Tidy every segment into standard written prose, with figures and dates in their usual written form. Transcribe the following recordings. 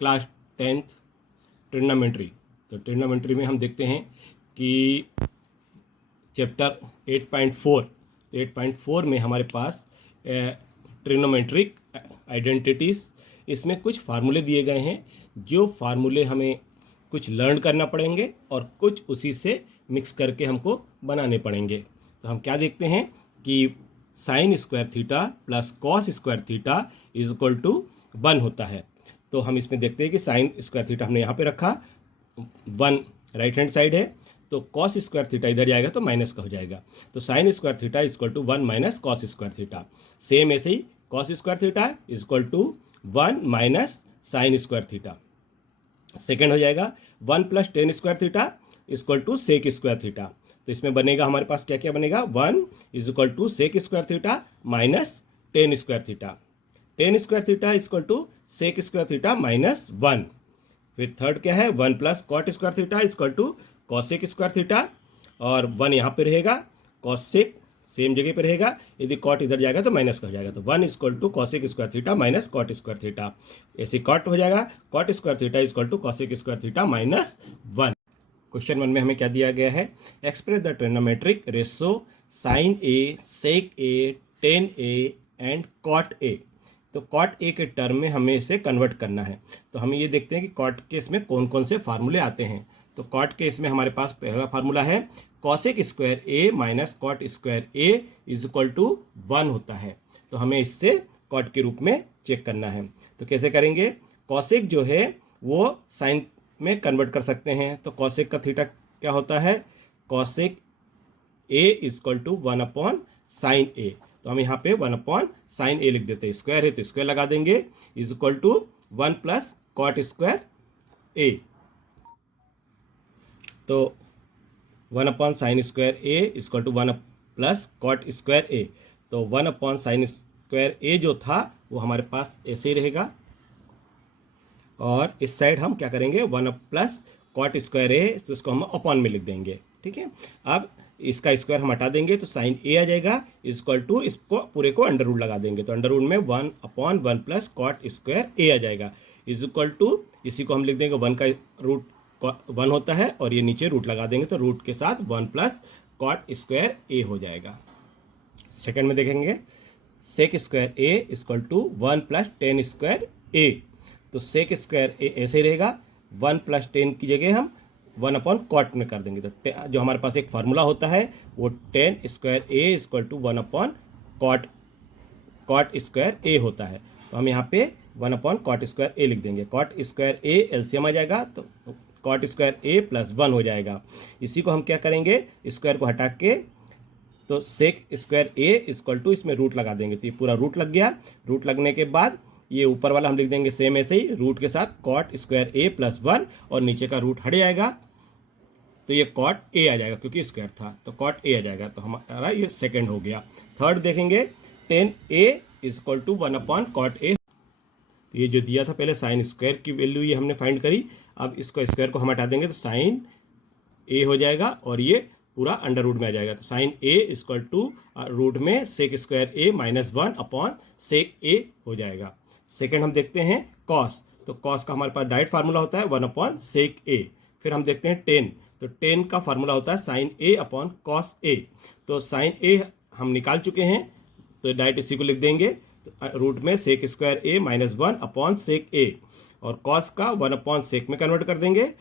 Class 10th trigonometry. तो trigonometry में हम देखते हैं कि चैप्टर 8.4, तो 8.4 में हमारे पास ट्रिग्नोमेट्रिक आइडेंटिटीज़, इसमें कुछ फार्मूले दिए गए हैं। जो फार्मूले हमें कुछ लर्न करना पड़ेंगे और कुछ उसी से मिक्स करके हमको बनाने पड़ेंगे। तो हम क्या देखते हैं कि sine square theta plus cos square theta is equal to 1 होता है। तो हम इसमें देखते हैं कि साइन स्क्वायर थीटा हमने यहाँ पे रखा, 1 राइट हैंड साइड है, तो कॉस स्क्वायर थीटा इधर जाएगा तो माइनस का हो जाएगा। तो sine square theta is equal to 1 minus cos square theta. Same ऐसे ही cos square theta is equal to 1 minus sine square theta. Second हो जाएगा 1 plus tan square theta is equal to sec square theta. तो इसमें बनेगा हमारे पास क्या क्या बनेगा, 1 is equal to sec square theta minus ten square theta. Tan square theta is equal to sec square theta minus 1। फिर थर्ड क्या है, 1 plus cot square theta is equal to cosec square theta, और 1 यहाँ पे रहेगा, cosec same जगह पे रहेगा, यदि कॉट इधर जाएगा तो माइनस का हो जाएगा। तो 1 is equal to cosec square theta minus cot square theta. ऐसे कॉट हो जाएगा, cot square theta is equal to cosec square theta minus 1। Question 1 में हमें क्या दिया गया है, express the trigonometric ratio sine A, sec A, tan A and cot A. तो कॉट ए के टर्म में हमें इसे कन्वर्ट करना है। तो हम ये देखते हैं कि कॉट केस में कौन कौन से फार्मूले आते हैं। तो कॉट केस में हमारे पास पहला फार्मूला है cosec square A minus cot square A is equal to 1 होता है। तो हमें इससे कॉट के रूप में चेक करना है। तो कैसे करेंगे, कॉसेक जो है वो साइन में कन्वर्ट कर सकते हैं। तो कॉसेक का थीटा क्या होता है, cosec A is equal to 1 upon sine A. तो हम यहाँ पे 1 अपॉन साइन ए लिख देते हैं, स्क्वायर है तो स्क्वायर लगा देंगे, is equal to 1 plus cot square A. तो 1 upon sine square A is equal to 1 plus cot square A. तो 1 अपॉन साइन स्क्वायर ए जो था वो हमारे पास ऐसे ही रहेगा, और इस साइड हम क्या करेंगे, 1 प्लस कॉट स्क्वायर ए, तो इसको हम अपॉन में लिख देंगे। ठीक है, अब इसका स्क्वायर हम हटा देंगे तो साइन ए आ जाएगा, इक्वल टू इसको पूरे को अंडर रूट लगा देंगे। तो अंडर रूट में 1 upon 1 plus cot square A आ जाएगा, इज इक्वल टू इसी को हम लिख देंगे 1 का रूट 1 होता है, और ये नीचे रूट लगा देंगे तो रूट के साथ 1 प्लस कॉट स्क्वायर ए हो जाएगा। सेकेंड में देखेंगे sec square A equal to 1 plus tan square A. तो सेक स्क्वायर ए ऐसे रहेगा, 1 प्लस टेन की जगह हम 1 अपॉन कॉट में कर देंगे। तो जो हमारे पास एक फार्मूला होता है वो tan square A equal to 1 upon cot square A होता है। तो हम यहाँ पे 1 अपॉन कॉट स्क्वायर ए लिख देंगे। कॉट स्क्वायर ए एलसीएम आ जाएगा, तो कॉट स्क्वायर ए प्लस 1 हो जाएगा। इसी को हम क्या करेंगे, स्क्वायर को हटा के तो sec square A equal to इसमें रूट लगा देंगे। तो ये पूरा रूट लग गया। रूट लगने के बाद ये ऊपर वाला हम लिख देंगे सेम ऐसे ही, रूट के साथ कॉट स्क्वायर ए प्लस 1, और नीचे का रूट हट जाएगा तो ये कॉट ए आ जाएगा क्योंकि स्क्वायर था, तो कॉट ए आ जाएगा। तो हमारा ये सेकंड हो गया। थर्ड देखेंगे tan A equal to 1 upon cot A. तो ये जो दिया था पहले साइन स्क्वायर की वैल्यू ये हमने फाइंड करी, अब इसको स्क्वायर को हम हटा देंगे तो साइन ए हो जाएगा, और ये पूरा अंडर रूट में आ जाएगा। तो sine A equal to root में sec square A minus 1 upon sec A हो जाएगा। सेकेंड हम देखते हैं कॉस। तो कॉस का हमारे पास डायरेक्ट फार्मूला होता है 1 अपॉन सेक ए। फिर हम देखते हैं टेन। तो टेन का फार्मूला होता है sine A upon cos A. तो साइन ए हम निकाल चुके हैं, तो डायरेक्ट इसी को लिख देंगे, तो रूट में sec square A minus 1 upon sec ए, और कॉस का 1 अपॉन सेक में कन्वर्ट कर देंगे,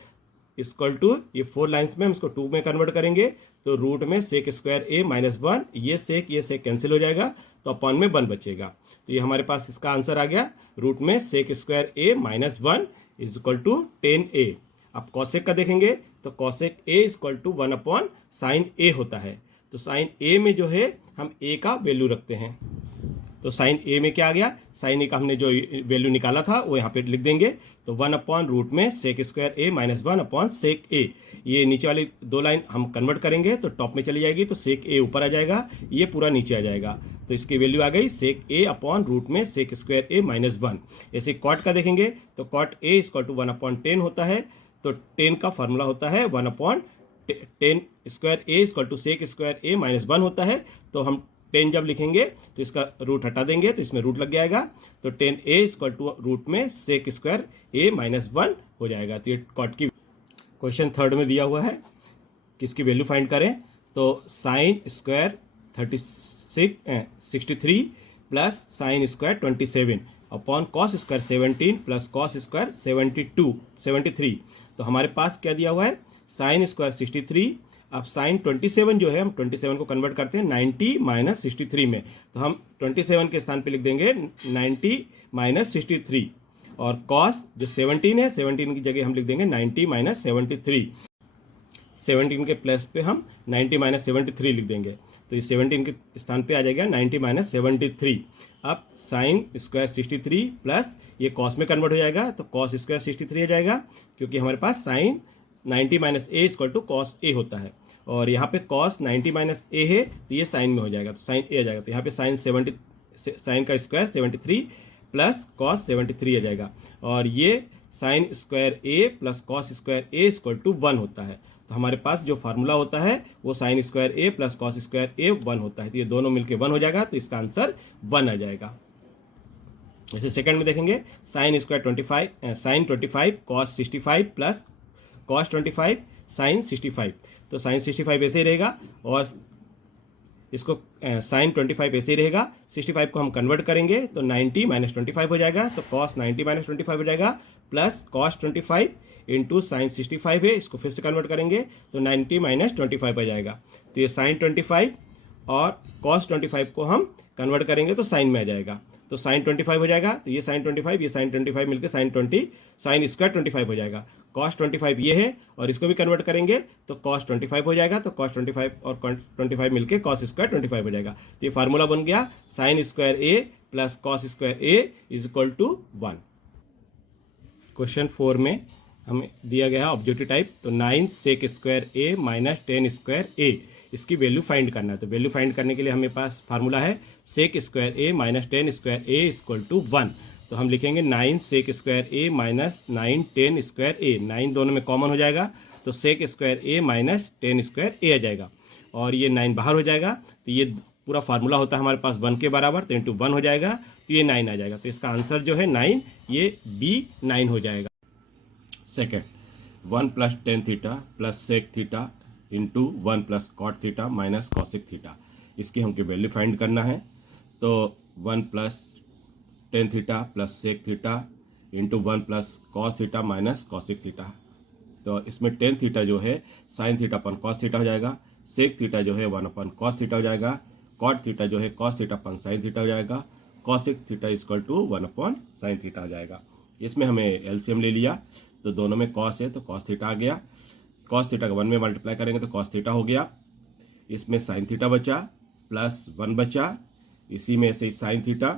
इक्वल टू ये 4 लाइन्स में हम इसको 2 में कन्वर्ट करेंगे, तो रूट में सेक स्क्वायर ए माइनस 1, ये सेक कैंसिल हो जाएगा, तो अपॉन में 1 बचेगा। तो ये हमारे पास इसका आंसर आ गया, रूट में sec square A minus 1 is equal to 10a। अब कॉसेक का देखेंगे तो cosec A equal to 1 upon sine A होता है। तो साइन ए में जो है हम ए का वैल्यू रखते हैं। तो साइन ए में क्या आ गया, साइन ए का हमने जो वैल्यू निकाला था वो यहाँ पे लिख देंगे। तो 1 अपॉन रूट में sec square A minus 1 upon sec ए। ये नीचे वाली 2 लाइन हम कन्वर्ट करेंगे तो टॉप में चली जाएगी, तो सेक ए ऊपर आ जाएगा, ये पूरा नीचे आ जाएगा। तो इसकी वैल्यू आ गई सेक ए अपॉन रूट में सेक स्क्वायर ए माइनस 1। ऐसे कॉट का देखेंगे तो cot A equal to 1 upon 10 होता है। तो 10 का फॉर्मूला होता है 1 upon 10 square A equal to sec square A minus 1 होता है। तो हम 10 जब लिखेंगे तो इसका रूट हटा देंगे तो इसमें रूट लग जाएगा, तो 10a इक्वल टू रूट में सेक स्क्वायर a माइनस 1 हो जाएगा। तो ये कॉट की क्वेश्चन थर्ड में दिया हुआ है कि इसकी वैल्यू फाइंड करें। तो sine square 63 plus sine square 27 upon cos square 17 plus cos square 73। तो हमारे पास क्या दिया हुआ है, साइन स्क्वायर 63। अब साइन 27 जो है, हम 27 को कन्वर्ट करते हैं 90 माइनस 63 में, तो हम 27 के स्थान पे लिख देंगे 90 माइनस 63, और कॉस जो 17 है 17 की जगह हम लिख देंगे 90 माइनस 73। 17 के प्लस पे हम 90 माइनस 73 लिख देंगे, तो ये 17 के स्थान पे आ जाएगा 90 माइनस 73। अब साइन स्क्वायर 63 प्लस ये कॉस में कन्वर्ट हो जाएगा, तो कॉस स्क्वायर 63 आ जाएगा, क्योंकि हमारे पास sine 90 minus A equal to cos A होता है, और यहाँ पे कॉस 90 माइनस ए है तो ये साइन में हो जाएगा, तो साइन ए आ जाएगा। तो यहाँ पे साइन का स्क्वायर 73 प्लस कॉस 73 आ जाएगा, और ये sine square A plus cos square A equal to 1 होता है। तो हमारे पास जो फार्मूला होता है वो sign square A plus cos square A 1 होता है, तो ये दोनों मिलके 1 हो जाएगा, तो इसका आंसर 1 आ जाएगा। जैसे सेकंड में देखेंगे, sine square 25 cos 65 plus cos 25 sine 65, तो साइन 65 ऐसे ही रहेगा, और इसको साइन 25 ऐसे ही रहेगा। 65 को हम कन्वर्ट करेंगे तो 90 माइनस 25 हो जाएगा, तो कॉस 90 माइनस 25 हो जाएगा, प्लस कॉस 25 इंटू साइन 65 है, इसको फिर से कन्वर्ट करेंगे तो 90 माइनस 25 आ जाएगा। तो ये साइन 25 और कॉस 25 को हम कन्वर्ट करेंगे तो साइन में आ जाएगा, तो साइन 25 हो जाएगा, तो ये साइन 25 ये साइन 25 मिलकर साइन स्क्वायर 25 हो जाएगा। कॉस 25 ये है, और इसको भी कन्वर्ट करेंगे तो कॉस 25 हो जाएगा, तो कॉस 25 और 25 मिलकर कॉस स्क्वायर 25 हो जाएगा। तो ये फार्मूला बन गया sine square A plus cos square A is equal to 1। Question 4 में हमें दिया गया है ऑब्जेक्टिव टाइप, तो 9 sec square A minus 10 square ए, इसकी वैल्यू फाइंड करना है। तो वैल्यू फाइंड करने के लिए हमें पास फार्मूला है sec square A minus 10 square A equal to 1। तो हम लिखेंगे 9 sec square A minus 9 10 square A, 9 दोनों में कॉमन हो जाएगा, तो sec square A minus 10 square A आ जाएगा, और ये 9 बाहर हो जाएगा, तो ये पूरा फार्मूला होता है हमारे पास 1 के बराबर, तो इंटू 1 हो जाएगा, तो ये 9 आ जाएगा। तो इसका आंसर जो है 9, ये बी 9 हो जाएगा। Second, 1 plus tan theta plus sec theta into 1 plus cot theta minus cosec theta, इसकी हमको वैल्यू फाइंड करना है। तो 1 plus tan theta plus sec theta into 1 plus cos theta minus cosec theta, तो इसमें टेन थीटा जो है sine theta upon cos theta हो जाएगा, सेक थीटा जो है 1 अपन कॉस थीटा हो जाएगा, कॉट थीटा जो है cos theta upon sine theta हो जाएगा, cosec theta equal to 1 upon sine theta हो जाएगा। इसमें हमें एलसीएम ले लिया, तो दोनों में कॉस है तो कॉस थीटा आ गया, कॉस थीटा का 1 में मल्टीप्लाई करेंगे तो कॉस थीटा हो गया, इसमें साइन थीटा बचा प्लस 1 बचा, इसी में से sine theta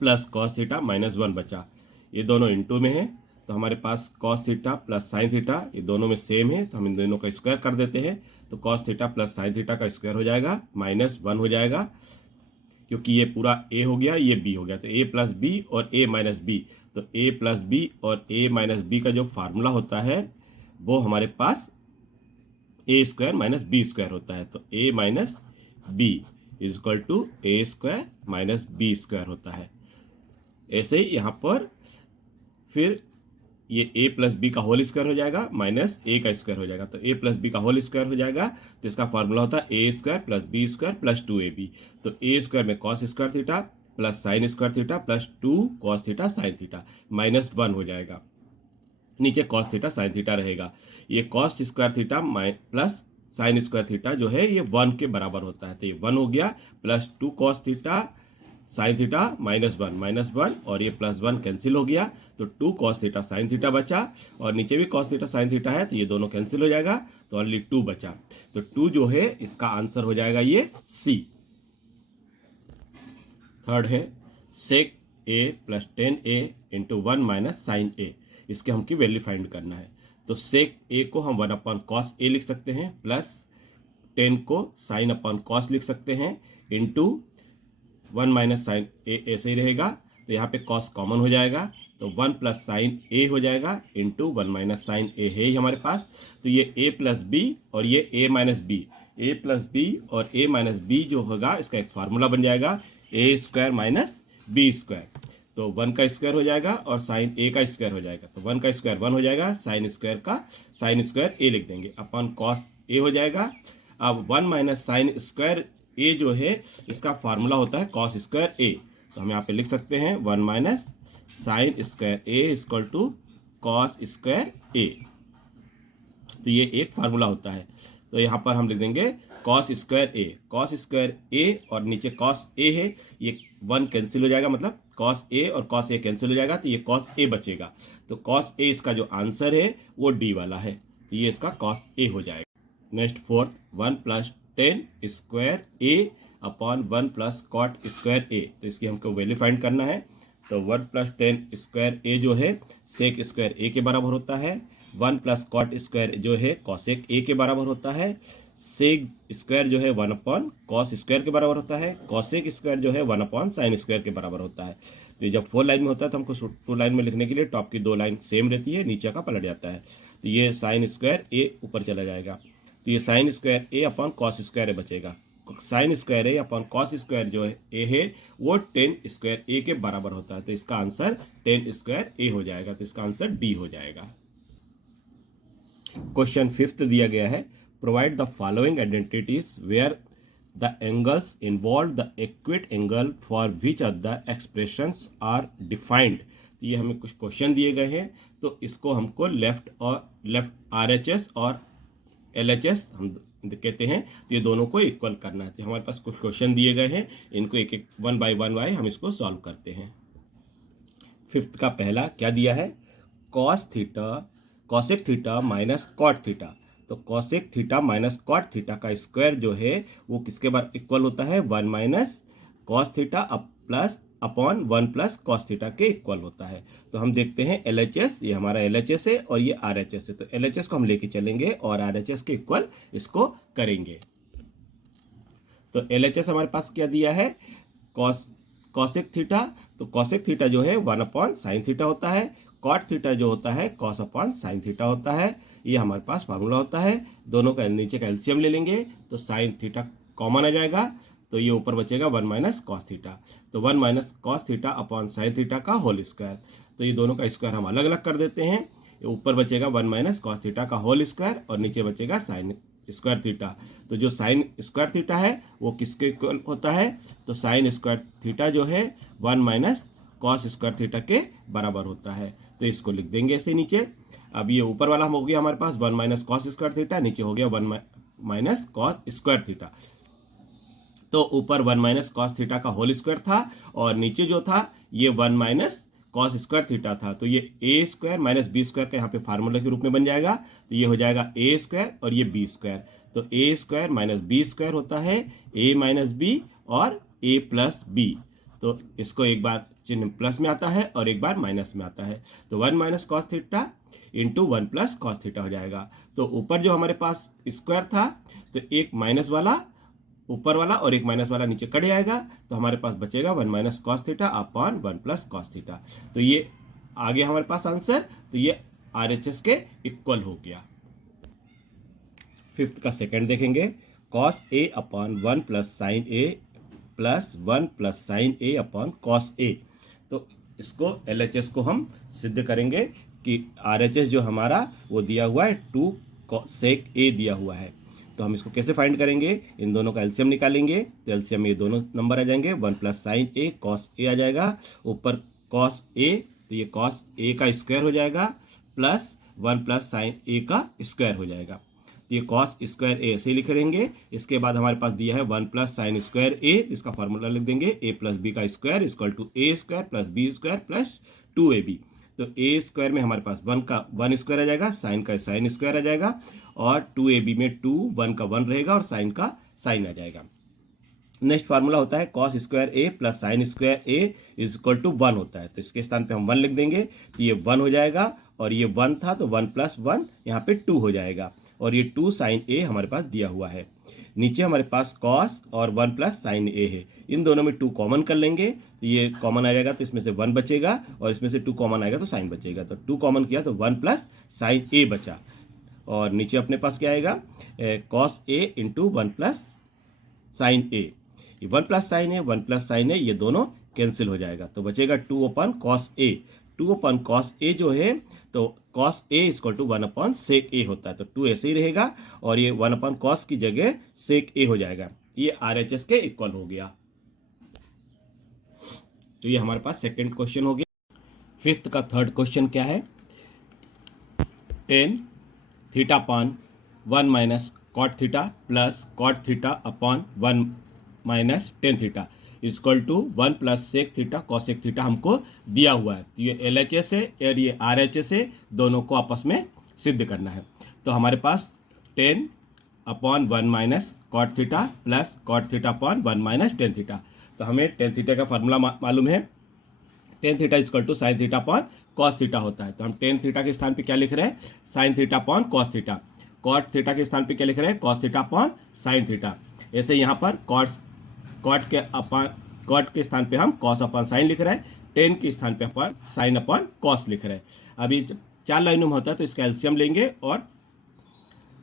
plus cos theta minus 1 बचा, ये दोनों इनटू में है, तो हमारे पास cos theta plus sine theta ये दोनों में सेम है, तो हम इन दोनों का स्क्वायर कर देते हैं, तो cos theta plus sine theta का स्क्वायर हो जाएगा माइनस 1 हो जाएगा, क्योंकि ये पूरा ए हो गया ये बी हो गया, तो ए प्लस बी और ए माइनस बी, तो ए प्लस बी और ए माइनस बी का जो फार्मूला होता है वो हमारे पास A square minus B square होता है, तो A minus B is equal to A square minus B square होता है। ऐसे ही यहाँ पर फिर ये a प्लस बी का होल स्क्वायर हो जाएगा माइनस ए का स्क्वायर हो जाएगा, तो a प्लस बी का होल स्क्वायर हो जाएगा, तो इसका फार्मूला होता है A square plus B square plus 2ab, तो ए स्क्वायर में cos square theta plus sine square theta plus 2 cos theta sine theta minus 1 हो जाएगा, नीचे कॉस थीटा साइन थीटा रहेगा, ये cos square theta plus sine square theta जो है ये 1 के बराबर होता है, तो ये 1 हो गया, plus 2 cos theta sine theta minus 1 और ये प्लस 1 कैंसिल हो गया, तो 2 कॉस थीटा साइन थीटा बचा, और नीचे भी कॉस थीटा साइन थीटा है, तो ये दोनों कैंसिल हो जाएगा, तो ओनली 2 बचा, तो 2 जो है इसका आंसर हो जाएगा ये सी। थर्ड है sec A plus 10a into 1 minus sine A, इसके हमकी वैल्यू फाइंड करना है। तो सेक ए को हम 1 अपॉन कॉस ए लिख सकते हैं, प्लस 10 को साइन अपॉन कॉस लिख सकते हैं, इंटू 1 माइनस साइन ए ऐसे ही रहेगा, तो यहाँ पे कॉस कॉमन हो जाएगा, तो 1 प्लस साइन ए हो जाएगा इंटू 1 माइनस साइन ए है ही हमारे पास, तो ये a प्लस बी और ये a minus B A plus B और ए माइनस बी जो होगा इसका एक फार्मूला बन जाएगा ए स्क्वायर माइनस बी स्क्वायर। तो 1 का स्क्वायर हो जाएगा और साइन ए का स्क्वायर हो जाएगा। तो 1 का स्क्वायर 1 हो जाएगा, साइन स्क्वायर ए लिख देंगे अपन कॉस ए हो जाएगा। अब 1 माइनस साइन स्क्वायर ए जो है इसका फार्मूला होता है कॉस स्क्वायर ए। तो हम यहाँ पे लिख सकते हैं 1 minus sine square A equal to cos square A. तो ये एक फार्मूला होता है। तो यहाँ पर हम लिख देंगे कॉस स्क्वायर ए और नीचे कॉस ए है, ये 1 कैंसिल हो जाएगा, मतलब कॉस ए और कॉस ए कैंसिल हो जाएगा, तो ये कॉस ए बचेगा। तो कॉस ए इसका जो आंसर है वो डी वाला है, तो ये इसका कॉस ए हो जाएगा। Next fourth 1 plus tan square A upon 1 plus cot square A. तो इसकी हमको वैल्यू फाइंड करना है। तो 1 प्लस टेन स्क्वायर ए जो है सेक स्क्वायर ए के बराबर होता है। 1 प्लस कॉट स्क्वायर जो है कॉसेक ए के बराबर होता है। सेक स्क्वायर जो है 1 अपॉन कॉस स्क्वायर के बराबर होता है। कॉसेक स्क्वायर जो है 1 अपॉन साइन स्क्वायर के बराबर होता है। तो ये जब 4 लाइन में होता है तो हमको 2 लाइन में लिखने के लिए टॉप की 2 लाइन सेम रहती है, नीचे का पलट जाता है। तो ये साइन स्क्वायर ए ऊपर चला जाएगा। तो ये sine square A upon cos square ए बचेगा। Sign square A upon cos square जो है ए है वो 10 स्क्वायर ए के बराबर होता है। तो इसका आंसर 10 स्क्वायर ए हो जाएगा। तो इसका आंसर डी हो जाएगा। क्वेश्चन 5th दिया गया है, provide the following identities where the angles involve the acute angle for which of the expressions are defined. तो ये हमें कुछ क्वेश्चन दिए गए हैं, तो इसको हमको लेफ्ट RHS और LHS हम कहते हैं। तो ये दोनों को इक्वल करना है। तो हमारे पास कुछ क्वेश्चन दिए गए हैं, इनको एक एक 1 बाय 1 हम इसको सॉल्व करते हैं। 5th का पहला क्या दिया है, cosec theta minus cot theta. तो cosec theta minus cot theta का स्क्वायर जो है वो किसके बार इक्वल होता है, 1 minus cos theta plus upon 1 plus cos theta के इक्वल होता है। तो हम देखते हैं LHS, ये हमारा LHS है और ये RHS है। तो LHS को हम लेके चलेंगे और RHS के इक्वल इसको करेंगे। तो LHS हमारे पास क्या दिया है, कॉसेक थीटा। तो कॉसेक थीटा जो है 1 अपॉन साइन थीटा होता है। कॉट थीटा जो होता है कॉस अपॉन साइन थीटा होता है। ये हमारे पास फार्मूला होता है। दोनों का नीचे का एलसीएम ले लेंगे तो साइन थीटा कॉमन आ जाएगा, तो ये ऊपर बचेगा 1 माइनस कॉस थीटा। तो 1 minus cos theta upon sine theta का होल स्क्वायर। तो ये दोनों का स्क्वायर हम अलग अलग कर देते हैं। ये ऊपर बचेगा 1 माइनस कॉस थीटा का होल स्क्वायर और नीचे बचेगा साइन स्क्वायर थीटा। तो जो साइन स्क्वायर थीटा है वो किसके इक्वल होता है, तो साइन स्क्वायर थीटा जो है 1 माइनस कॉस स्क्वायर थीटा के बराबर होता है। तो इसको लिख देंगे ऐसे नीचे। अब ये ऊपर वाला हो गया हमारे पास 1 माइनस कॉस स्क्वायर थीटा, नीचे हो गया 1 माइनस कॉस स्क्वायर थीटा। तो ऊपर 1 माइनस कॉस थीटा का होल स्क्वायर था और नीचे जो था ये 1 माइनस कॉस स्क्वायर थीटा था। तो ये ए स्क्वायर माइनस बी स्क्वायर का यहाँ पे फार्मूला के रूप में बन जाएगा। तो ये हो जाएगा ए स्क्वायर और ये बी स्क्वायर। तो A square minus B square होता है ए माइनस बी और ए प्लस बी। तो इसको एक बार चिन्ह प्लस में आता है और एक बार माइनस में आता है। तो 1 minus cos theta into 1 plus cos theta हो जाएगा। तो ऊपर जो हमारे पास स्क्वायर था तो एक माइनस वाला ऊपर वाला और एक माइनस वाला नीचे कट जाएगा। तो हमारे पास बचेगा 1 minus cos theta upon 1 plus cos theta. तो ये आ गया हमारे पास आंसर। तो ये RHS के इक्वल हो गया। 5th का सेकंड देखेंगे, cos A upon 1 plus sine A plus 1 plus sine A upon cos A. तो इसको LHS को हम सिद्ध करेंगे कि RHS जो हमारा वो दिया हुआ है 2 सेक ए दिया हुआ है। तो हम इसको कैसे फाइंड करेंगे, इन दोनों का एलसीएम निकालेंगे। तो एलसीएम में ये दोनों नंबर आ जाएंगे, 1 plus sine A cos A आ जाएगा, ऊपर कॉस ए तो ये कॉस ए का स्क्वायर हो जाएगा प्लस 1 प्लस साइन ए का स्क्वायर हो जाएगा। तो ये कॉस स्क्वायर ए ऐसे लिख लेंगे। इसके बाद हमारे पास दिया है 1 प्लस साइन स्क्वायर ए, इसका फॉर्मूला लिख देंगे ए प्लस बी का square equal to A square plus B square plus 2ab। तो ए स्क्वायर में हमारे पास 1 का 1 स्क्वायर आ जाएगा, साइन का साइन स्क्वायर आ जाएगा और 2ab में 2 1 का 1 रहेगा और साइन का साइन आ जाएगा। नेक्स्ट फार्मूला होता है cos square A plus sine square A is equal to 1 होता है। तो इसके स्थान पे हम 1 लिख देंगे तो ये 1 हो जाएगा और ये 1 था तो 1 प्लस 1 यहाँ पे 2 हो जाएगा और ये 2 साइन ए हमारे पास दिया हुआ है। नीचे हमारे पास कॉस और 1 प्लस साइन ए है, इन दोनों में 2 कॉमन कर लेंगे तो ये कॉमन आ जाएगा। तो इसमें से 1 बचेगा और इसमें से 2 कॉमन आएगा तो साइन बचेगा। तो 2 कॉमन किया तो 1 प्लस साइन ए बचा और नीचे अपने पास क्या आएगा, cos A into 1 plus sine A. ये 1 plus sine A 1 plus sine A ये दोनों कैंसिल हो जाएगा, तो बचेगा 2 अपन cos A. 2 upon cos A जो है, तो कॉस ए इक्वल टू 1 अपन सेक ए होता है, तो 2 ऐसे ही रहेगा और ये 1 अपन कॉस की जगह सेक ए हो जाएगा। ये RHS के इक्वल हो गया। तो ये हमारे पास सेकंड क्वेश्चन हो गया। फिफ्थ का थर्ड क्वेश्चन क्या है, tan theta upon 1 minus cot theta plus cot theta upon 1 minus tan theta equal to 1 plus sec theta cosec theta हमको दिया हुआ है। तो ये LHS है और ये RHS है, दोनों को आपस में सिद्ध करना है। तो हमारे पास 10 upon 1 minus cot theta plus cot theta upon 1 minus tan theta. तो हमें टेन थीटा का फार्मूला मालूम है, tan theta equal to sine theta upon cos theta होता है। तो हम टेन थीटा के स्थान पे क्या लिख रहे हैं, sine theta upon cos theta. Cot theta के स्थान पे क्या लिख रहे हैं, cos theta upon sine theta. ऐसे यहाँ पर कॉट के स्थान पे हम कॉस अपॉन साइन लिख रहे हैं, टेन के स्थान पे अपन साइन अपॉन कॉस लिख रहे हैं। अभी 4 लाइनों में होता है तो इसका एलसीएम लेंगे, और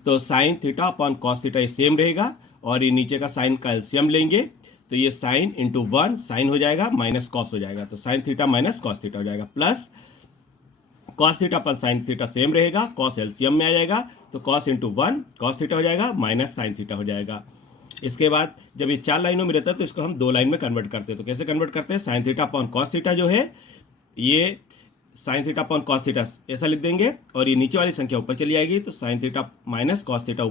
तो sign theta upon cos theta ये सेम रहेगा, और ये नीचे का साइन का एलसीएम लेंगे तो ये साइन इंटू 1 साइन हो जाएगा माइनस कॉस हो जाएगा, तो sign theta minus cos theta हो जाएगा, plus cos theta upon sine theta same रहेगा, कॉस एलसीएम में आ जाएगा, तो कॉस इंटू 1 कॉस थीटा हो जाएगा माइनस साइन थीटा हो जाएगा। इसके बाद जब ये 4 लाइनों में रहता है तो इसको हम 2 लाइन में कन्वर्ट करते हैं। तो कैसे कन्वर्ट करते हैं, sine theta upon cos theta जो है ये sine theta upon cos theta ऐसा लिख देंगे, और ये नीचे वाली संख्या ऊपर चली आएगी, तो sign theta minus cos theta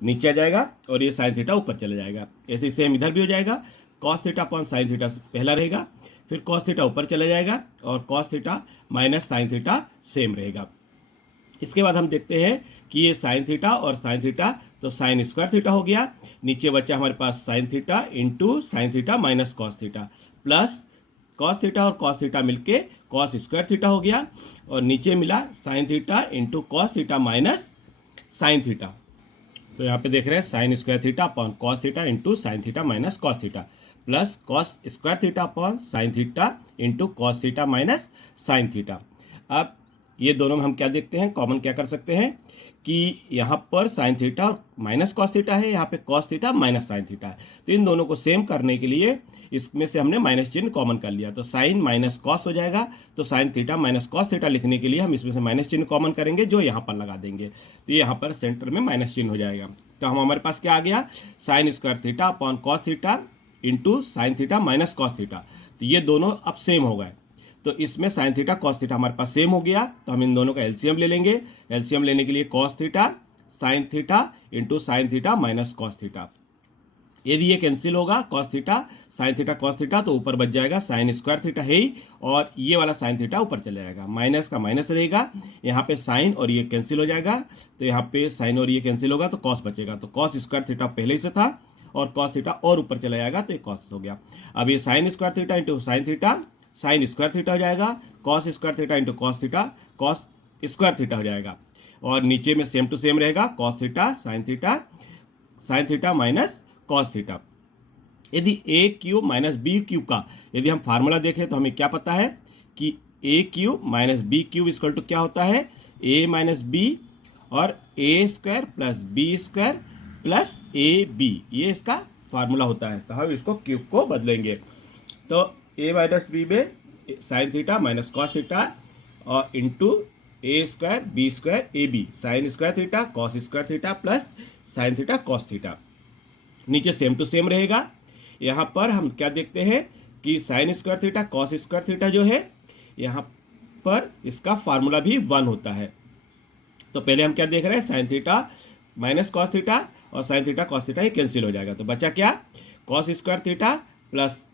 नीचे आ जाएगा और ये साइन थीटा ऊपर चला जाएगा। ऐसे ही सेम इधर भी हो जाएगा, cos theta upon sine theta पहला रहेगा, फिर कॉस थीटा ऊपर चला जाएगा और cos theta minus sine theta same रहेगा। इसके बाद हम देखते हैं कि ये साइन थीटा और साइन थीटा, तो साइन स्क्वायर थीटा हो गया, नीचे बचा हमारे पास sine theta into sine theta minus cos theta, plus cos theta और कॉस थीटा मिलके कॉस स्क्वायर थीटा हो गया, और नीचे मिला sign theta into cos theta minus sine theta. तो यहाँ पे देख रहे हैं sign square theta upon cos theta into sine theta minus cos theta, plus cos square theta upon sine theta into cos theta minus sine theta. अब ये दोनों में हम क्या देखते हैं, कॉमन क्या कर सकते हैं कि यहाँ पर साइन थीटा और माइनस कॉस थीटा है, यहाँ पे cos theta minus sine theta है, तो इन दोनों को सेम करने के लिए इसमें से हमने माइनस चिन्ह कॉमन कर लिया, तो साइन माइनस कॉस हो जाएगा। तो sign theta minus cos theta लिखने के लिए हम इसमें से माइनस चिन्ह कॉमन करेंगे, जो यहाँ पर लगा देंगे, तो यहाँ पर सेंटर में माइनस चिन्ह हो जाएगा। तो हमारे पास क्या आ गया, sine square theta upon cos theta into sine theta minus cos theta. तो ये दोनों अब सेम हो गए, तो इसमें साइन थीटा कॉस थीटा हमारे पास सेम हो गया, तो हम इन दोनों का एलसीएम ले लेंगे। एलसीएम लेने के लिए cos theta sine theta into sine theta minus cos theta, यदि ये कैंसिल होगा cos theta sine theta cos theta, तो ऊपर बच जाएगा साइन स्क्वायर थीटा है ही, और ये वाला साइन थीटा ऊपर चले जाएगा, माइनस का माइनस रहेगा, यहाँ पे साइन और ये कैंसिल हो जाएगा, तो यहाँ पे साइन और ये कैंसिल होगा तो कॉस बचेगा, तो कॉस स्क्वायर थीटा पहले ही से था और कॉस थीटा और ऊपर चला जाएगा, तो ये कॉस हो गया। अब ये sine square theta into sine theta sine square theta हो जाएगा, cos square theta into cos theta cos square theta हो जाएगा, और नीचे में सेम टू सेम रहेगा cos theta sine theta minus cos theta. यदि ए क्यूब माइनस बी क्यूब का यदि हम फार्मूला देखें तो हमें क्या पता है कि A cube minus B cube equal to क्या होता है, ए माइनस बी और A square plus B square plus A B, ये इसका फार्मूला होता है। तो हम इसको क्यूब को बदलेंगे, तो ए माइनस बी में sine theta minus cos theta और into A square B square A B, sine square theta cos square theta plus sine theta cos theta, नीचे सेम टू सेम रहेगा। यहाँ पर हम क्या देखते हैं कि sine square theta cos square theta जो है यहाँ पर इसका फार्मूला भी 1 होता है। तो पहले हम क्या देख रहे हैं, sine theta minus cos theta और साइन थीटा कॉस थीटा ये कैंसिल हो जाएगा, तो बचा क्या, cos square theta plus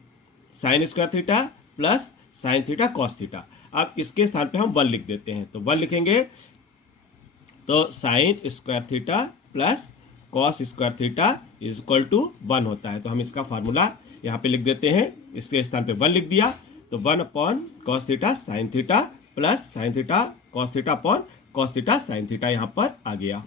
sine square theta plus sine theta cos theta. अब इसके स्थान पे हम 1 लिख देते हैं, तो 1 लिखेंगे तो sine square theta plus cos square theta is equal to 1 होता है। तो हम इसका फार्मूला यहाँ पे लिख देते हैं, इसके स्थान पे 1 लिख दिया, तो 1 upon cos theta sine theta plus sine theta cos theta upon cos theta sine theta यहाँ पर आ गया।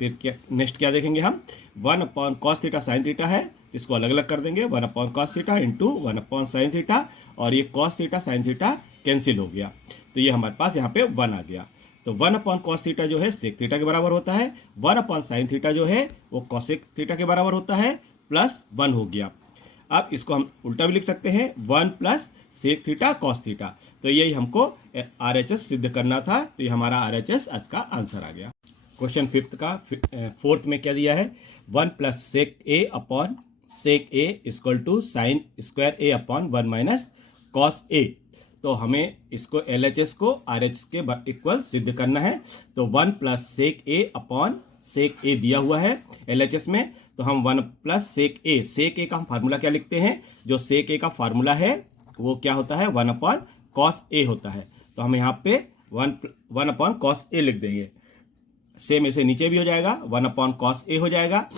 फिर क्या नेक्स्ट क्या देखेंगे हम, 1 upon cos theta sine theta है, इसको अलग अलग कर देंगे, 1 upon cos theta into 1 upon sine theta, और ये cos theta sine theta cancel हो गया, तो ये हमारे पास यहाँ पे 1 आ गया। तो 1 अपॉन कॉस थीटा जो है सेक थीटा के बराबर होता है, 1 अपॉन साइन थीटा जो है वो कॉसेक थीटा के बराबर होता है, प्लस 1 हो गया। अब इसको हम उल्टा भी लिख सकते हैं, 1 plus sec theta cos theta. तो यही हमको RHS सिद्ध करना था, तो ये हमारा RHS आज का आंसर आ गया। क्वेश्चन फोर्थ में क्या दिया है, 1 plus sec A upon sec A equal to sine square A upon 1 minus cos A. तो हमें इसको LHS को RHS के इक्वल सिद्ध करना है। तो 1 plus sec A upon sec ए दिया हुआ है LHS में, तो हम 1 प्लस सेक ए का हम फार्मूला क्या लिखते हैं, जो सेक ए का फार्मूला है वो क्या होता है, 1 अपॉन कॉस ए होता है। तो हम यहाँ पे 1 अपॉन कॉस ए लिख देंगे, सेम ऐसे नीचे भी हो जाएगा, 1 अपॉन कॉस ए हो जाएगा।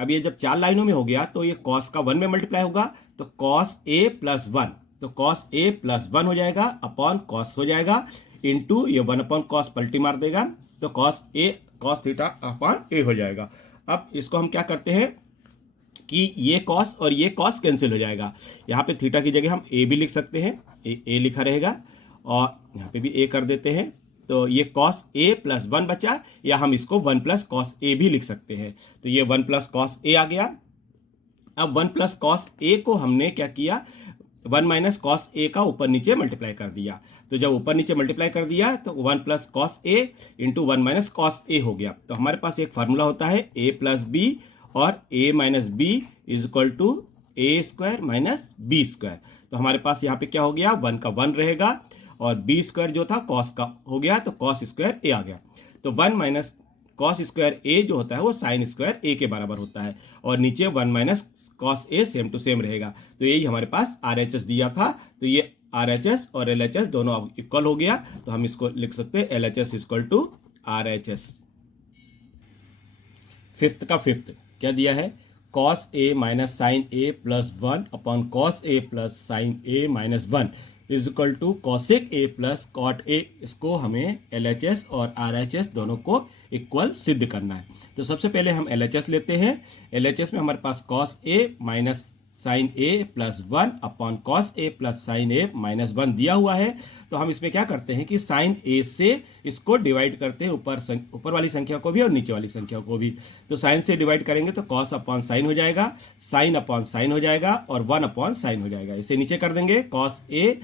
अब ये जब 4 लाइनों में हो गया तो ये कॉस का 1 में मल्टीप्लाई होगा, तो कॉस ए प्लस 1, तो कॉस ए प्लस 1 हो जाएगा, अपॉन कॉस हो जाएगा, इंटू ये 1 अपॉन कॉस पलटी मार देगा, तो कॉस थीटा अपॉन ए हो जाएगा। अब इसको हम क्या करते हैं कि ये कॉस और ये कॉस कैंसिल हो जाएगा। यहाँ पे थीटा की जगह हम ए भी लिख सकते हैं, ए लिखा रहेगा, और यहाँ पे भी ए कर देते हैं। तो ये कॉस ए प्लस 1 बचा, या हम इसको 1 प्लस कॉस ए भी लिख सकते हैं। तो ये 1 प्लस कॉस ए आ गया। अब 1 प्लस कॉस ए को हमने क्या किया, 1 माइनस कॉस ए का ऊपर नीचे मल्टीप्लाई कर दिया। तो जब ऊपर नीचे मल्टीप्लाई कर दिया तो 1 plus cos A into 1 minus cos A हो गया। तो हमारे पास एक फार्मूला होता है ए प्लस बी, और A minus B is equal to A square minus B square. तो हमारे पास यहाँ पे क्या हो गया, 1 का 1 रहेगा, और बी स्क्वायर जो था कॉस का हो गया, तो कॉस स्क्वायर ए आ गया। तो 1 माइनस कॉस स्क्वायर ए जो होता है वो साइन स्क्वायर ए के बराबर होता है, और नीचे 1 minus cos A same to same रहेगा। तो यही हमारे पास RHS दिया था। तो ये RHS और LHS दोनों अब इक्वल हो गया, तो हम इसको लिख सकते हैं LHS equal to RHS। Fifth क्या दिया है, cos A minus sine A plus 1 upon cos A plus sine A minus 1 is equal to cosec A plus cot A. इसको हमें LHS और RHS दोनों को इक्वल सिद्ध करना है। तो सबसे पहले हम LHS लेते हैं। LHS में हमारे पास cos A minus sine A plus 1 upon cos A plus sine A minus 1 दिया हुआ है। तो हम इसमें क्या करते हैं कि साइन ए से इसको डिवाइड करते हैं, ऊपर वाली संख्या को भी और नीचे वाली संख्या को भी। तो साइन से डिवाइड करेंगे तो कॉस अपॉन साइन हो जाएगा, साइन अपॉन साइन हो जाएगा, और 1 अपॉन साइन हो जाएगा। इसे नीचे कर देंगे, कॉस ए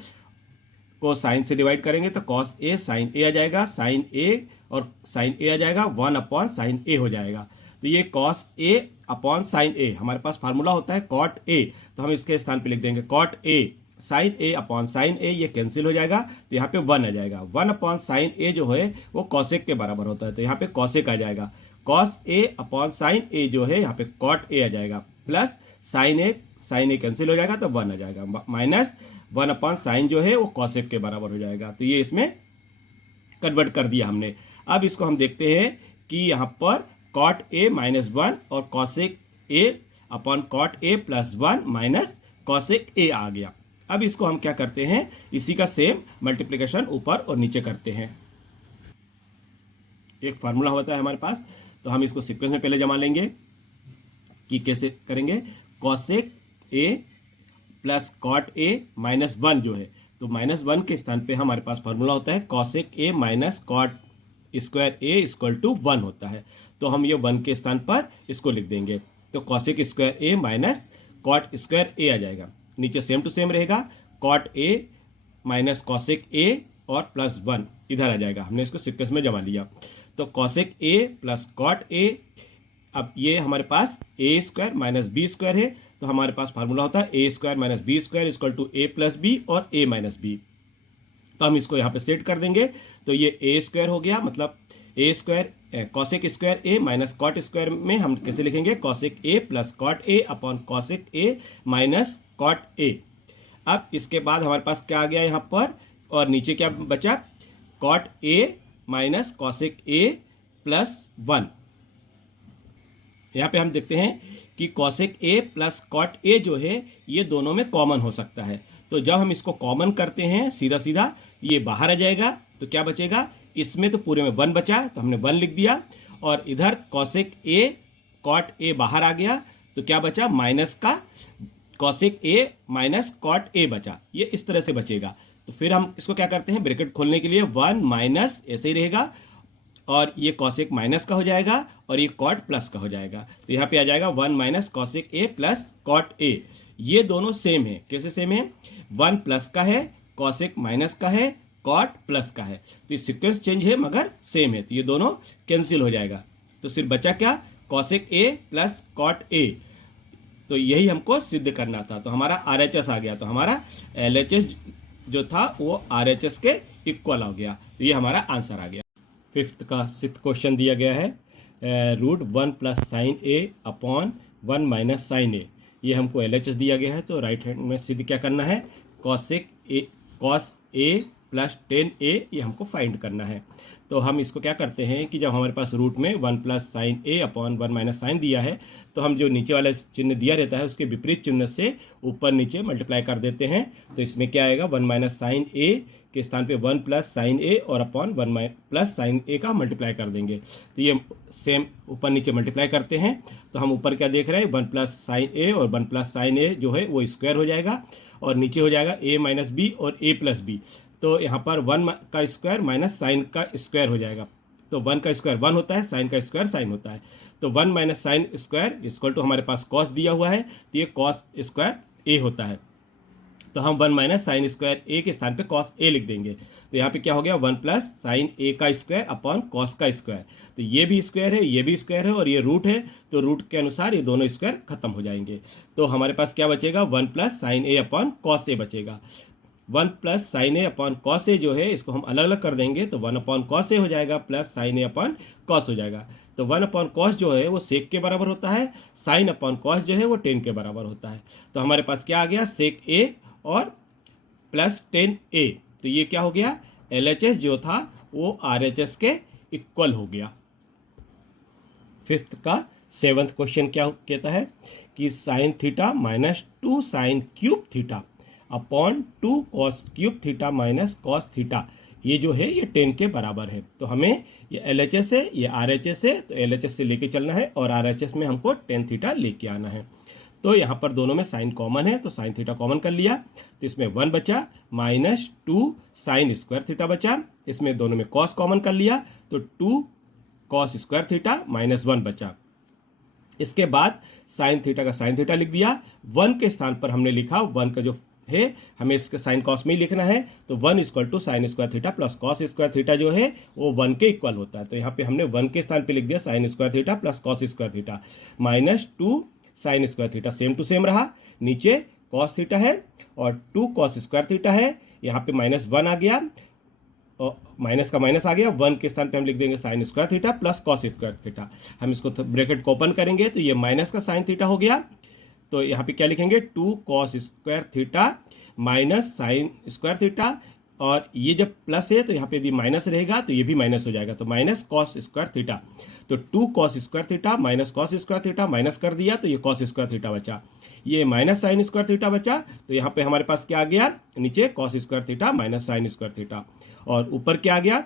को साइन से डिवाइड करेंगे तो कॉस ए साइन ए आ जाएगा, साइन ए और साइन ए आ जाएगा, 1 अपॉन साइन ए हो जाएगा। तो ये कॉस ए अपॉन साइन ए, हमारे पास फार्मूला होता है कॉट ए, तो हम इसके स्थान पे लिख देंगे cot A sine A upon sine A, ये कैंसिल हो जाएगा, तो यहाँ पे 1 आ जाएगा। 1 अपॉन साइन ए जो है वो कॉसेक के बराबर होता है, तो यहाँ पे कॉसेक आ जाएगा। कॉस ए अपॉन साइन ए जो है यहाँ पे कॉट ए आ जाएगा, प्लस साइन ए कैंसिल हो जाएगा तो 1 आ जाएगा, माइनस 1 अपॉन साइन जो है वो कॉसेक के बराबर हो जाएगा। तो ये इसमें कन्वर्ट कर दिया हमने। अब इसको हम देखते हैं कि यहाँ पर कॉट ए माइनस 1 और cosec A upon cot A plus 1 minus cosec A आ गया। अब इसको हम क्या करते हैं, इसी का सेम मल्टीप्लिकेशन ऊपर और नीचे करते हैं। एक फार्मूला होता है हमारे पास, तो हम इसको सीक्वेंस में पहले जमा लेंगे कि कैसे करेंगे। Cosec A plus cot A minus 1 जो है, तो माइनस 1 के स्थान पे हमारे पास फार्मूला होता है cosec A minus cot square A equal to 1 होता है। तो हम ये 1 के स्थान पर इसको लिख देंगे, तो cosec square A minus cot square A आ जाएगा, नीचे सेम टू सेम रहेगा, cot A minus cosec A और प्लस 1 इधर आ जाएगा। हमने इसको सीक्वेंस में जमा लिया, तो cosec A plus cot A. अब ये हमारे पास A square minus B square है, तो हमारे पास फार्मूला होता है A square minus B square equal to A plus B और ए माइनस बी। तो हम इसको यहाँ पे सेट कर देंगे, तो ये ए स्क्वायर हो गया, मतलब A square cosec square A minus cot square में हम कैसे लिखेंगे, cosec A plus cot A upon cosec A minus cot A. अब इसके बाद हमारे पास क्या आ गया यहाँ पर, और नीचे क्या बचा, cot A minus cosec A plus 1। यहाँ पे हम देखते हैं कि cosec A plus cot A जो है ये दोनों में कॉमन हो सकता है। तो जब हम इसको कॉमन करते हैं सीधा सीधा ये बाहर आ जाएगा, तो क्या बचेगा, इसमें तो पूरे में 1 बचा, तो हमने 1 लिख दिया, और इधर कॉसेक ए कॉट ए बाहर आ गया, तो क्या बचा, माइनस का cosec A minus cot A बचा, ये इस तरह से बचेगा। तो फिर हम इसको क्या करते हैं, ब्रैकेट खोलने के लिए 1 माइनस ऐसे ही रहेगा, और ये कॉसेक माइनस का हो जाएगा और ये कॉट प्लस का हो जाएगा। तो यहाँ पे आ जाएगा 1 minus cosec A plus cot A. ये दोनों सेम है। कैसे सेम है? 1 प्लस का है, कॉसेक माइनस का है, कॉट प्लस का है। तो ये सीक्वेंस चेंज है मगर सेम है, तो ये दोनों कैंसिल हो जाएगा। तो सिर्फ बचा क्या? Cosec A plus cot A. तो यही हमको सिद्ध करना था। तो हमारा RHS आ गया। तो हमारा LHS जो था वो RHS के इक्वल हो गया। तो ये हमारा आंसर आ गया। फिफ्थ का 6th क्वेश्चन दिया गया है √1 plus sine A upon 1 minus sine A. ये हमको LHS दिया गया है। तो राइट हैंड में सिद्ध क्या करना है? कॉस ए प्लस टेन ए, ये हमको फाइंड करना है। तो हम इसको क्या करते हैं कि जब हमारे पास रूट में 1 plus sine A upon 1 minus sign दिया है, तो हम जो नीचे वाला चिन्ह दिया रहता है उसके विपरीत चिन्ह से ऊपर नीचे मल्टीप्लाई कर देते हैं। तो इसमें क्या आएगा? 1 माइनस साइन ए के स्थान पे 1 प्लस साइन ए और अपॉन 1 प्लस साइन ए का मल्टीप्लाई कर देंगे। तो ये सेम ऊपर नीचे मल्टीप्लाई करते हैं। तो हम ऊपर क्या देख रहे हैं? 1 प्लस साइन ए और 1 प्लस साइन ए जो है वो स्क्वायर हो जाएगा और नीचे हो जाएगा a माइनस बी और a प्लस बी। तो यहाँ पर 1 का स्क्वायर माइनस साइन का स्क्वायर हो जाएगा। तो 1 का स्क्वायर 1 होता है, साइन का स्क्वायर साइन होता है। तो 1 minus sine square equal to हमारे पास कॉस दिया हुआ है, तो ये कॉस स्क्वायर ए होता है। तो हम 1 माइनस साइन स्क्वायर ए के स्थान पे कॉस ए लिख देंगे। तो यहाँ पे क्या हो गया? 1 प्लस साइन ए का स्क्वायर अपॉन कॉस का स्क्वायर। तो ये भी स्क्वायर है, ये भी स्क्वायर है और ये रूट है। तो रूट के अनुसार ये दोनों स्क्वायर खत्म हो जाएंगे। तो हमारे पास क्या बचेगा? 1 plus sine A upon cos ए बचेगा। 1 plus sine A upon cos ए जो है इसको हम अलग अलग कर देंगे। तो 1 अपॉन कॉस ए हो जाएगा plus sine A upon cos हो जाएगा। तो 1 अपॉन कॉस जो है वो सेक के बराबर होता है, साइन अपॉन कॉस जो है वो टेन के बराबर होता है। तो हमारे पास क्या आ गया? सेक ए और प्लस टेन ए। तो ये क्या हो गया? LHS जो था वो RHS के इक्वल हो गया। फिफ्थ का 7th क्वेश्चन क्या कहता है कि sign theta minus 2 sine cube theta upon 2 cos cube theta minus cos theta, ये जो है ये 10 के बराबर है। तो हमें ये LHS है, ये RHS है। तो LHS से लेके चलना है और RHS में हमको 10 थीटा लेके आना है। तो यहाँ पर दोनों में साइन कॉमन है, तो साइन थीटा कॉमन कर लिया। तो इसमें 1 बचा माइनस 2 साइन स्क्वायर थीटा बचा। इसमें दोनों में कॉस कॉमन कर लिया तो 2 कॉस स्क्वायर थीटा माइनस 1 बचा। इसके बाद साइन थीटा का साइन थीटा लिख दिया। 1 के स्थान पर हमने लिखा 1 का जो है हमें इसके साइन कॉस में ही लिखना है। तो 1 equal to sine square theta plus cos square theta जो है वो 1 के इक्वल होता है। तो यहाँ पे हमने 1 के स्थान पे लिख दिया sine square theta plus cos square theta minus 2 sine square theta, same to same रहा। नीचे कॉस थीटा है और 2 कॉस स्क्वायर थीटा है। यहाँ पे माइनस 1 आ गया और माइनस का माइनस आ गया। 1 के स्थान पे हम लिख देंगे sign square theta plus cos square theta. हम इसको ब्रैकेट को ओपन करेंगे तो ये माइनस का साइन थीटा हो गया। तो यहाँ पे क्या लिखेंगे? 2 cos square theta minus sine square theta, और ये जब प्लस है तो यहाँ पे यदि माइनस रहेगा तो ये भी माइनस हो जाएगा। तो माइनस कॉस स्क्वायर थीटा, तो 2 cos square theta minus cos square theta minus कर दिया तो ये कॉस स्क्वायर थीटा बचा। ये माइनस साइन स्क्वायर थीटा बचा। तो यहाँ पे हमारे पास क्या आ गया? नीचे cos square theta minus sine square theta, और ऊपर क्या आ गया?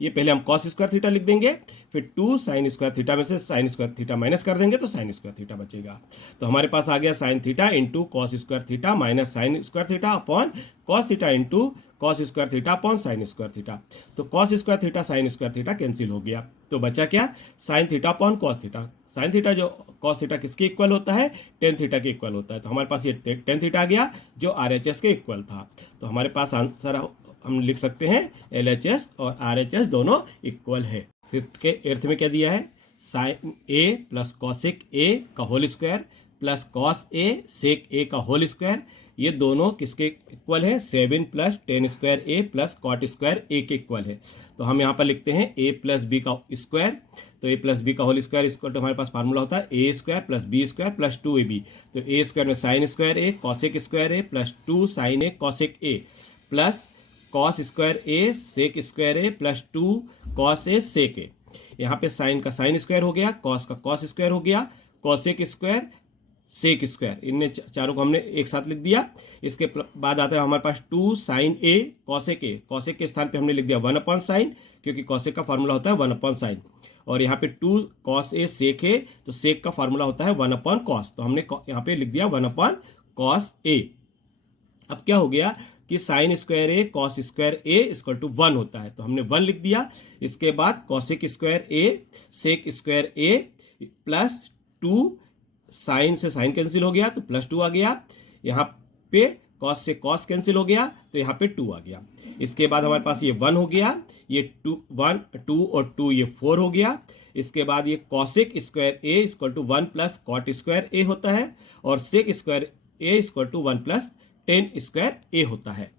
ये पहले हम कॉस स्क्वायर थीटा लिख देंगे, फिर 2 साइन स्क्वायर थीटा में से साइन स्क्वायर थीटा माइनस कर देंगे तो साइन स्क्वायर थीटा बचेगा। तो हमारे पास आ गया sine theta into cos square theta minus sine square theta upon cos theta into cos square theta upon sine square theta. तो cos square theta sine square theta cancel हो गया। तो बचा क्या? Sine theta upon cos theta. Sine theta जो cos theta किसके इक्वल होता है? टेन थीटा के इक्वल होता है। तो हमारे पास ये टेन थीटा आ गया जो RHS के इक्वल था। तो हमारे पास आंसर हम लिख सकते हैं LHS और RHS दोनों इक्वल है। फिफ्थ के 8th में क्या दिया है? Sine A plus cosec A का whole square plus cos A sec A का होल स्क्वायर, ये दोनों किसके इक्वल है? 7 plus 10 square A plus cot square A के इक्वल है। तो हम यहाँ पर लिखते हैं a प्लस बी का स्क्वायर। तो a प्लस बी का होल स्क्वायर इक्वल टू हमारे पास फार्मूला होता है a square plus B square plus 2ab। तो a स्क्वायर में sine square A cosec square A plus 2 sine A cosec A plus cos square A sec square A plus 2 cos A sec A. यहाँ पे sign का sine square हो गया, cos का cos square हो गया, cosec square sec square, इनने चारों को हमने एक साथ लिख दिया। इसके बाद आता है हमारे पास 2 sine A cosec A. Cosec के स्थान पे हमने लिख दिया 1 अपॉन साइन, क्योंकि कॉसेक का फार्मूला होता है 1 अपॉन साइन। और यहाँ पे 2 कॉस ए सेक है, तो सेक का फार्मूला होता है 1 अपॉन कॉस। तो हमने यहाँ पे लिख दिया 1 अपॉन कॉस ए। अब क्या हो गया? कि sine square A cos square A equal to 1 होता है, तो हमने 1 लिख दिया। इसके बाद cosec square A sec square A plus 2, sign से साइन कैंसिल हो गया तो प्लस 2 आ गया। यहाँ पे कॉस से कॉस कैंसिल हो गया तो यहाँ पे 2 आ गया। इसके बाद हमारे पास ये 1 हो गया, ये 2 और 2 ये 4 हो गया। इसके बाद ये cosec square A equal to 1 plus cot square A होता है, और sec square A equal to 1 plus tan square A होता है।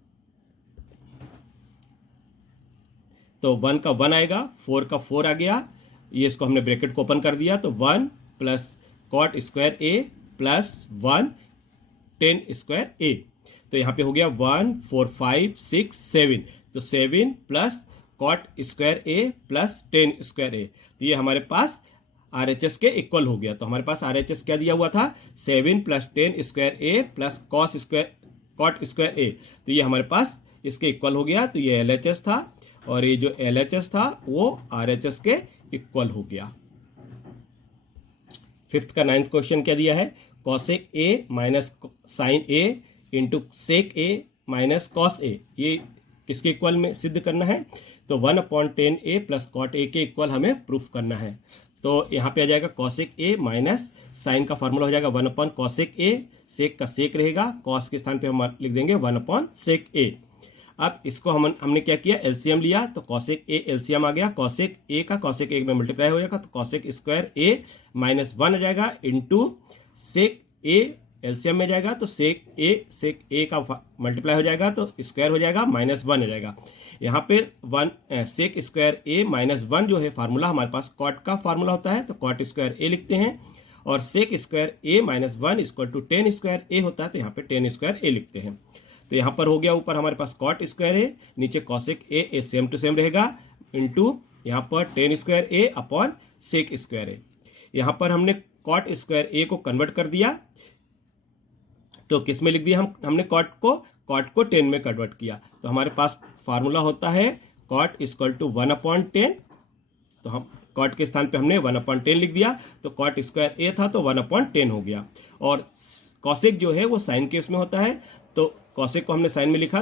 तो 1 का 1 आएगा, 4 का 4 आ गया, ये इसको हमने ब्रैकेट को ओपन कर दिया, तो 1 plus cot square A plus 1 ten square A. तो यहाँ पे हो गया 1 4 5 6 7, तो 7 plus cot square A plus tan square A, तो ये हमारे पास RHS के इक्वल हो गया। तो हमारे पास RHS क्या दिया हुआ था, 7 plus tan square A plus cot square A, तो ये हमारे पास इसके इक्वल हो गया। तो ये LHS था, और ये जो LHS था वो RHS के इक्वल हो गया। फिफ्थ का 9th क्वेश्चन क्या दिया है, cosec A minus sine A into sec A minus cos A, ये किसके इक्वल में सिद्ध करना है, तो 1/10 ए प्लस कॉट ए के इक्वल हमें प्रूफ करना है। तो यहाँ पे आ जाएगा कॉसेक ए माइनस साइन का फॉर्मूला हो जाएगा 1/कॉसेक ए, सेक का सेक रहेगा, कॉस के स्थान पे हम लिख देंगे 1/सेक ए। अब इसको हमने क्या किया, एलसीएम लिया, तो कॉसेक ए एलसीएम आ गया, कॉसेक ए का कॉसेक ए में मल्टीप्लाई हो जाएगा, तो कॉसेक स्क्वायर ए माइनस 1 आ जाएगा इंटू सेक ए एलसीएम में जाएगा, तो सेक ए का मल्टीप्लाई हो जाएगा तो स्क्वायर हो जाएगा -1 हो जाएगा। यहाँ पे 1 सेक स्क्वायर ए -1 जो है फार्मूला हमारे पास कॉट का फार्मूला होता है, तो कॉट स्क्वायर ए लिखते हैं, और sec square A -1 equal to tan square A होता है, तो यहाँ पे टेन स्क्वायर ए लिखते हैं। तो यहाँ पर हो गया, ऊपर हमारे पास कॉट स्क्वायर है, नीचे cosec A same to same रहेगा, इंटू यहाँ पर ten square A upon sec square A. यहाँ पर हमने कॉट स्क्वायर ए को कन्वर्ट कर दिया, तो किस में लिख दिया, हमने कॉट को 10 में कन्वर्ट किया, तो हमारे पास फार्मूला होता है कॉट इक्वल टू 1/10, तो हम कॉट के स्थान पे हमने 1/10 लिख दिया, तो कॉट स्क्वायर ए था तो 1/10 हो गया। और कॉसेक जो है वो साइन के उसमें होता है, तो कॉसेक को हमने साइन में लिखा,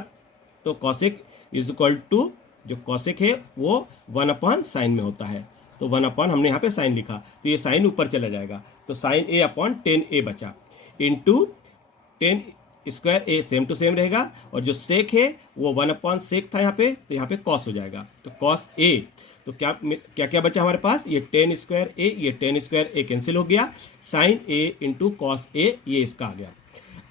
तो कॉसेक इज इक्वल टू जो कॉसेक है वो 1/साइन में होता है, तो 1/ हमने यहाँ पे साइन लिखा, तो ये साइन ऊपर चला जाएगा, तो साइन ए अपॉन 10a बचा, into 10 square A same to same रहेगा, और जो सेक है वो 1/सेक था यहाँ पे, तो यहाँ पे कॉस हो जाएगा, तो कॉस ए, तो क्या क्या बचा हमारे पास, ये 10 स्क्वायर ए, ये 10 स्क्वायर ए कैंसिल हो गया, sign A into cos A, ये इसका आ गया।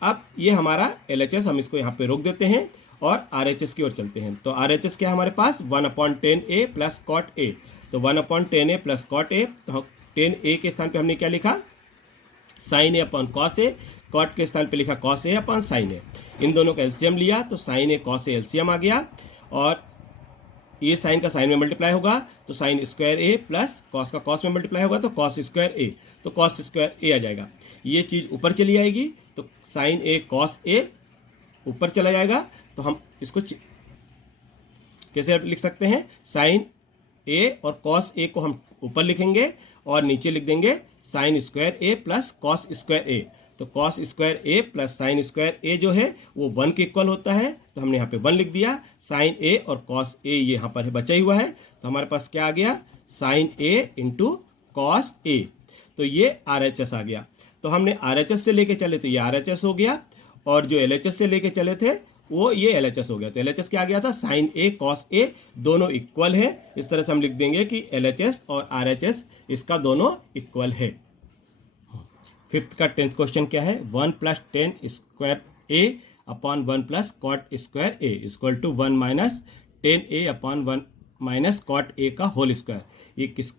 अब ये हमारा LHS, हम इसको यहाँ पे रोक देते हैं और RHS की ओर चलते हैं। तो RHS क्या है हमारे पास, 1/10a प्लस कॉट ए, तो 1/10a प्लस कॉट ए, तो 10a के स्थान पे हमने क्या लिखा, sine A upon cos A, cot के स्थान पे लिखा cos A upon sine A, इन दोनों का एलसीएम लिया, तो sine A cos A LCM आ गया, और ये साइन का साइन में मल्टीप्लाई होगा, तो sine square A plus cos का कॉस में मल्टीप्लाई होगा, तो कॉस स्क्वायर ए, तो कॉस स्क्वायर ए आ जाएगा। ये चीज ऊपर चली आएगी, तो साइन ए कॉस ए ऊपर चला जाएगा, तो हम इसको कैसे लिख सकते हैं, साइन ए और कॉस ए को हम ऊपर लिखेंगे और नीचे लिख देंगे sign square A plus cos square A, तो cos square A plus sine square ए जो है वो 1 के इक्वल होता है, तो हमने यहाँ पे 1 लिख दिया, साइन ए और कॉस ए ये यहाँ पर बचा ही हुआ है, तो हमारे पास क्या आ गया, sign A into cos A, तो ये RHS आ गया। तो हमने RHS से लेके चले तो ये RHS हो गया, और जो LHS से लेके चले थे वो ये LHS हो गया, तो LHS क्या आ गया था, साइन ए कॉस ए दोनों इक्वल है, इस तरह से हम लिख देंगे कि LHS और RHS इसका दोनों इक्वल है। फिफ्थ का 10th क्वेश्चन क्या है, 1 plus 10 square A upon 1 plus cot square A equal to 1 minus 10a upon 1 minus cot A का होल स्क्वायर, ये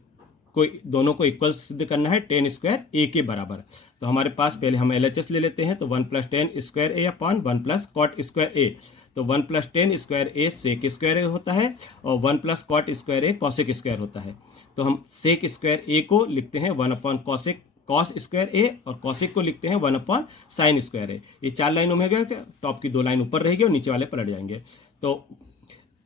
दोनों को इक्वल सिद्ध करना है 10 स्क्वायर ए के बराबर। तो हमारे पास पहले हम LHS ले लेते हैं, तो 1 plus 10 square A upon 1 plus cot square A, तो 1 plus 10 square A sec square A होता है, और 1 plus cot square A cosec square होता है, तो हम सेक स्क्वायर ए को लिखते हैं 1/कॉसेक कॉस स्क्वायर ए, और कॉसेक को लिखते हैं 1/साइन स्क्वायर ए। ये 4 लाइनों में गया, टॉप की 2 लाइन ऊपर रहेगी और नीचे वाले पलट जाएंगे, तो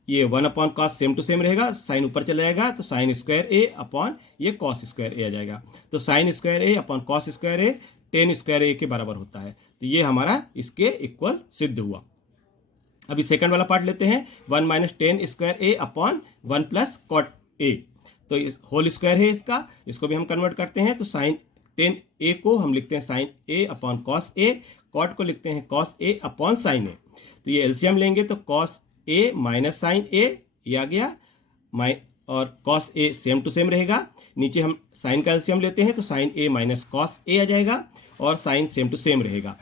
ये 1/कॉस सेम टू सेम रहेगा, साइन ऊपर चला जाएगा, तो साइन स्क्वायर ए अपॉन ये कॉस स्क्वायर ए आ जाएगा, तो sine square A upon cos square A 10 square A के बराबर होता है, तो ये हमारा इसके इक्वल सिद्ध हुआ। अभी सेकंड वाला पार्ट लेते हैं, 1 minus ten square A upon 1 plus cot A. तो इस होल स्क्वायर है इसका, इसको भी हम कन्वर्ट करते हैं। तो साइन टेन ए को हम लिखते हैं sine A upon cos A, cot को लिखते हैं cos A upon sine A. तो ये एलसीएम लेंगे तो cos A minus sine A, ये आ गया, और cos A same to same रहेगा। नीचे हम साइन का एलसीएम लेते हैं तो sine A minus cos A आ जाएगा, और साइन सेम टू सेम रहेगा।